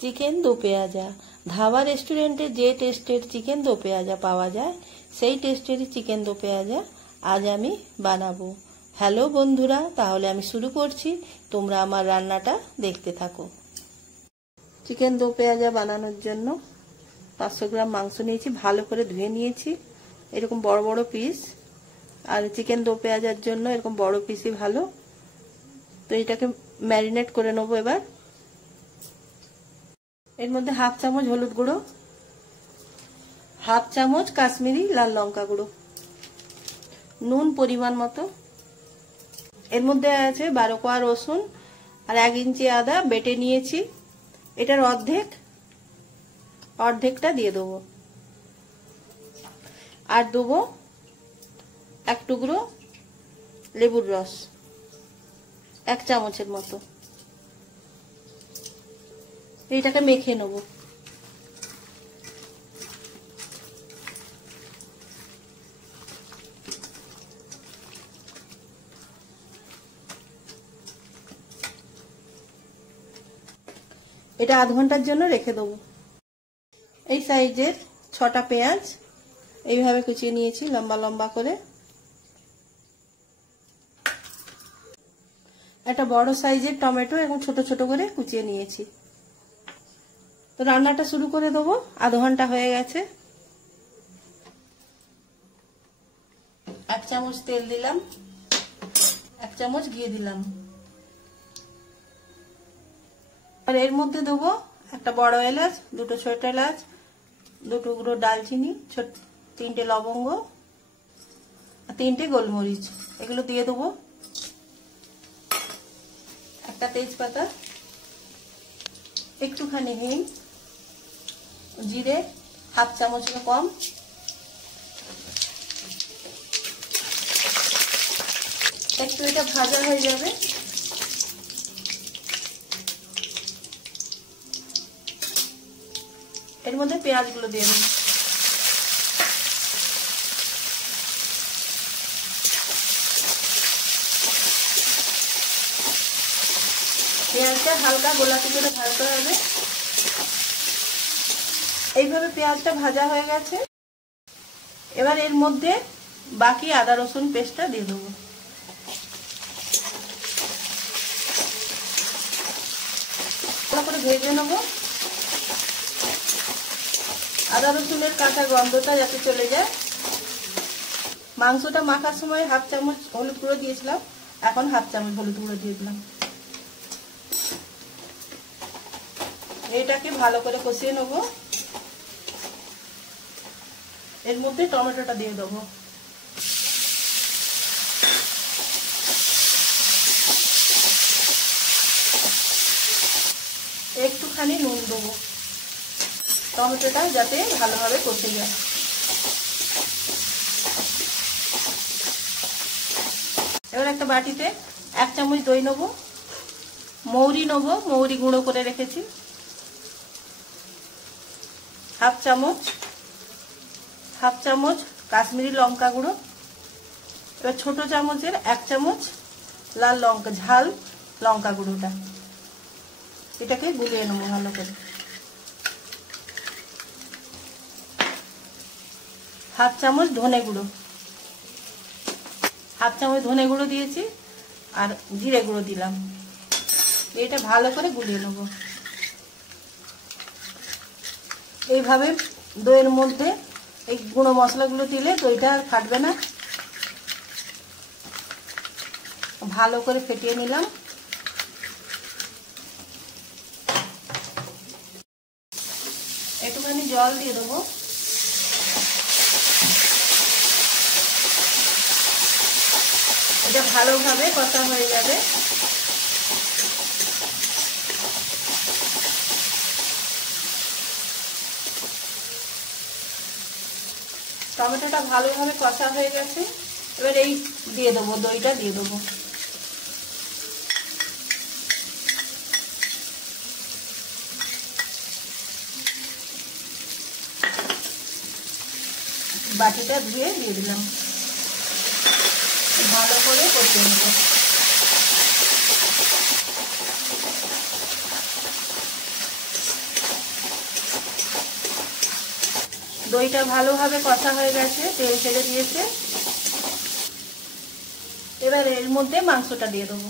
Chicken দো পেঁয়াজা। ধাবা রেস্টুরেন্টে যে টেস্টের চিকেন দো পেঁয়াজা পাওয়া যায় সেই টেস্টেরই চিকেন দো পেঁয়াজা আজ আমি বানাবো। হ্যালো বন্ধুরা, তাহলে আমি শুরু করছি, তোমরা আমার রান্নাটা দেখতে থাকো। চিকেন দো পেঁয়াজা বানানোর জন্য 500 গ্রাম মাংস নিয়েছি, ভালো করে ধুয়ে নিয়েছি, এরকম বড় বড় পিস। আর চিকেন দো পেঁয়াজার জন্য এরকম বড় পিসই ভালো। তো এটাকে ম্যারিনেট করে নেবো। এবার এর মধ্যে হাফ চামচ হলুদ গুঁড়ো, হাফ চামচ কাশ্মীরি লাল লঙ্কা গুঁড়ো, নুন পরিমাণ মতো। এর মধ্যে আছে 12 কোয়া রসুন আর 1 ইঞ্চি আদা বেটে নিয়েছি। এটার অর্ধেকটা দিয়ে দেবো। আর দেবো 1 টুকরো লেবুর রস, 1 চামচের মতো। এইটাকে মেখে নেব। এটা আধ ঘন্টার জন্য রেখে দেবো। এই সাইজের 6টা পেঁয়াজ এইভাবে কুচিয়ে নিয়েছি লম্বা লম্বা করে। একটা বড় সাইজের টমেটো এবং ছোট ছোট করে কুচিয়ে নিয়েছি। তো রান্নাটা শুরু করে দেবো। আধ ঘন্টা হয়ে গেছে। 1 চামচ তেল দিলাম, 1 চামচ ঘি দিলাম। আর এর মধ্যে দেবো একটা বড় এলাচ, 2টো ছোট এলাচ, 2 টুকরো ডালচিনি, 3টে লবঙ্গ আর 3টে গোলমরিচ, এগুলো দিয়ে দেবো। একটা তেজপাতা, একটুখানি হিং, জিরে হাফ চামচের কম, একটু এটা ভাজা হয়ে যাবে। এর মধ্যে পেঁয়াজগুলো দিয়ে দেবো। পেঁয়াজটা হালকা গোলাপি করে ভাজতে হবে। এইভাবে পেঁয়াজটা ভাজা হয়ে গেছে। এবার এর মধ্যে বাকি আদা রসুন পেস্টটা দিয়ে দেবো। ভালো করে ভেজে নেব। আদা রসুনের কাঁচা গন্ধটা যাতে চলে যায়। মাংসটা মাখার সময় হাফ চামচ হলুদ গুঁড়ো দিয়েছিলাম, এখন হাফ চামচ হলুদ গুঁড়ো দিয়ে দিলাম। এটাকে ভালো করে কষিয়ে নেব। এর মধ্যে টমেটোটা দিয়ে দেবো। একটুখানি নুন দেবো, টমেটোটা যাতে ভালোভাবে কষে যায়। এবার একটা বাটিতে 1 চামচ দই নেবো, মৌরি নেবো, মৌরি গুঁড়ো করে রেখেছি, হাফ চামচ কাশ্মীরি লঙ্কা গুঁড়ো। এবার ছোট চামচের 1 চামচ লাল লঙ্কা ঝাল লঙ্কা গুঁড়োটা, এটাকে গুলিয়ে নেবো ভালো করে। হাফ চামচ ধনে গুঁড়ো, হাফ চামচ ধনে গুঁড়ো দিয়েছি আর জিরে গুঁড়ো দিলাম। এটা ভালো করে গুলিয়ে নেব। এইভাবে দইয়ের মধ্যে এই গুঁড়ো মশলাগুলো দিলে দইটা আর ফাটবে না। ভালো করে ফেটিয়ে নিলাম। একটুখানি জল দিয়ে দেবো। এটা ভালোভাবে কষা হয়ে যাবে। টমেটোটা ভালোভাবে কষা হয়ে গেছে। এবার এই দিয়ে দেবো, দইটা দিয়ে দেবো। বাটিটা ধুয়ে দিয়ে দিলাম। ভালো করে কষিয়ে নেব। দইটা ভালোভাবে কষা হয়ে গেছে, তেল ছেড়ে দিয়েছে। এবার এর মধ্যে মাংসটা দিয়ে দেবো।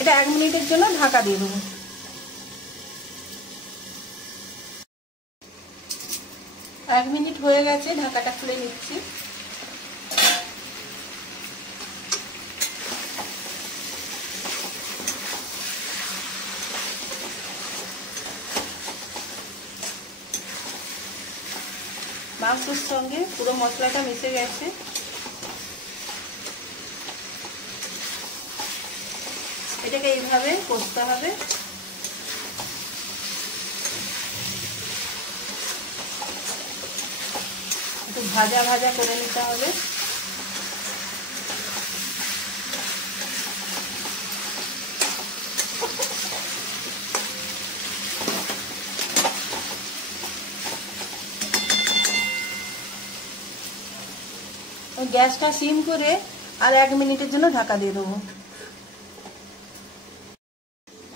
এটা 1 মিনিটের জন্য ঢাকা দিয়ে দেবো। 1 মিনিট হয়ে গেছে, ঢাকাটা খুলে নিচ্ছি। মাংসের সঙ্গে পুরো মশলাটা মিশে গেছে। এটাকে এইভাবে কষতে হবে। একটু ভাজা ভাজা করে নিতে হবে। গ্যাসটা সিম করে আর 1 মিনিটের জন্য ঢাকা দিয়ে দেবো।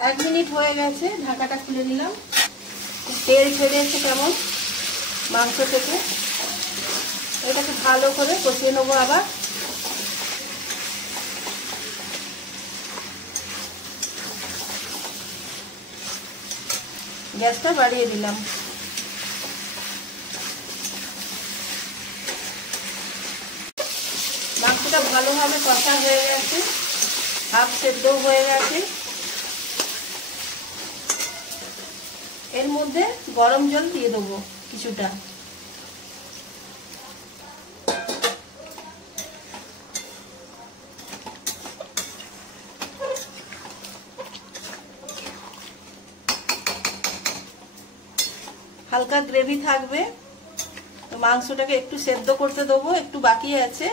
1 মিনিট হয়ে গেছে, ঢাকাটা খুলে নিলাম। তেল ছেড়েছে কেমন মাংস থেকে। এটাকে ভালো করে কষিয়ে নেবো। আবার গ্যাসটা বাড়িয়ে দিলাম। মাংসটা ভালোভাবে কষা হয়ে গেছে, হাফ সেদ্ধ হয়ে গেছে। এর মধ্যে গরম জল দিয়ে দেবো কিছুটা। হালকা গ্রেভি থাকবে, তো মাংসটাকে একটু সেদ্ধ করতে দেবো, একটু বাকি আছে,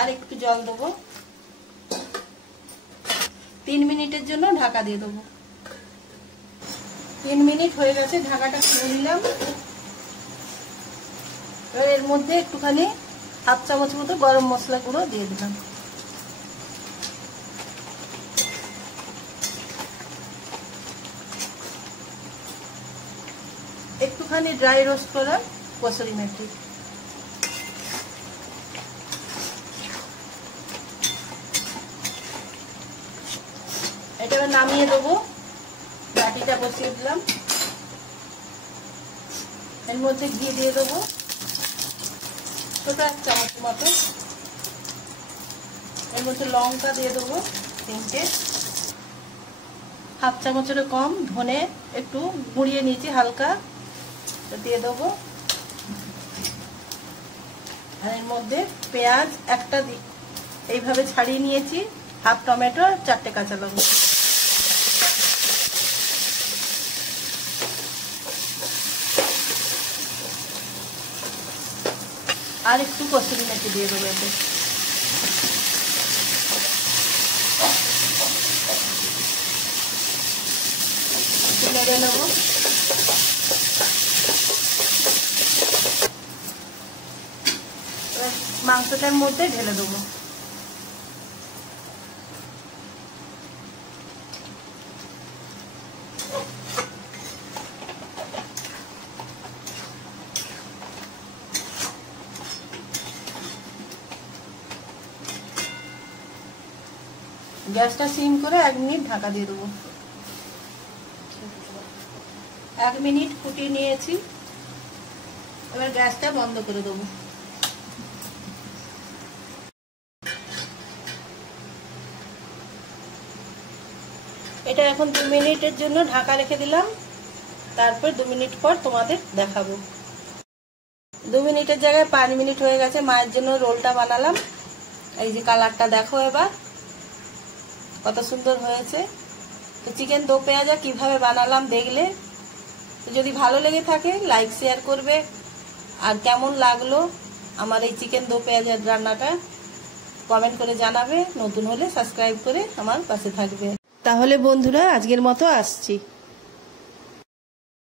আর একটু জল দেবো। 3 মিনিটের জন্য ঢাকা দিয়ে দেবো। 3 মিনিট হয়ে গেছে, ঢাকাটা খুলে নিলাম। এবার এর মধ্যে একটুখানি হাফ চামচ মতো গরম মশলা গুঁড়ো দিয়ে দিলাম। একটুখানি ড্রাই রোস্ট করা কসুরি মেথি। এটা নামিয়ে দেবো। বাটিটা বসিয়ে দিলাম। এর মধ্যে ঘি দিয়ে দেবো ছোট 1 চামচ মতো। এর মধ্যে লঙ্কা দিয়ে দেবো 3টে। হাফ চামচের কম ধনে একটু গুঁড়িয়ে নিয়েছি হালকা, দিয়ে দেবো। আর এর মধ্যে পেঁয়াজ একটা এইভাবে ছাড়িয়ে নিয়েছি, হাফ টমেটো আর 4টে কাঁচা লঙ্কা। আর একটু কসুরি মেথি দিয়ে দেবো এতে। নেড়ে নেব। মাংসটার মধ্যে ঢেলে দেবো। গ্যাসটা সিম করে 1 মিনিট ঢাকা দিয়ে দেবো। 1 মিনিট ফুটিয়ে নিয়েছি। এবার গ্যাসটা বন্ধ করে দেবো। এটা এখন 2 মিনিটের জন্য ঢাকা রেখে দিলাম। তারপর 2 মিনিট পর তোমাদের দেখাবো। 2 মিনিটের জায়গায় 5 মিনিট হয়ে গেছে। মায়ের জন্য রোলটা বানালাম। এই যে কালারটা দেখো এবার কত সুন্দর হয়েছে। তো চিকেন দো পেঁয়াজা কিভাবে বানালাম দেখলে। যদি ভালো লেগে থাকে লাইক শেয়ার করবে, আর কেমন লাগলো আমার এই চিকেন দো পেঁয়াজের রান্নাটা কমেন্ট করে জানাবে। নতুন হলে সাবস্ক্রাইব করে আমার পাশে থাকবে। তাহলে বন্ধুরা আজকের মতো আসছি।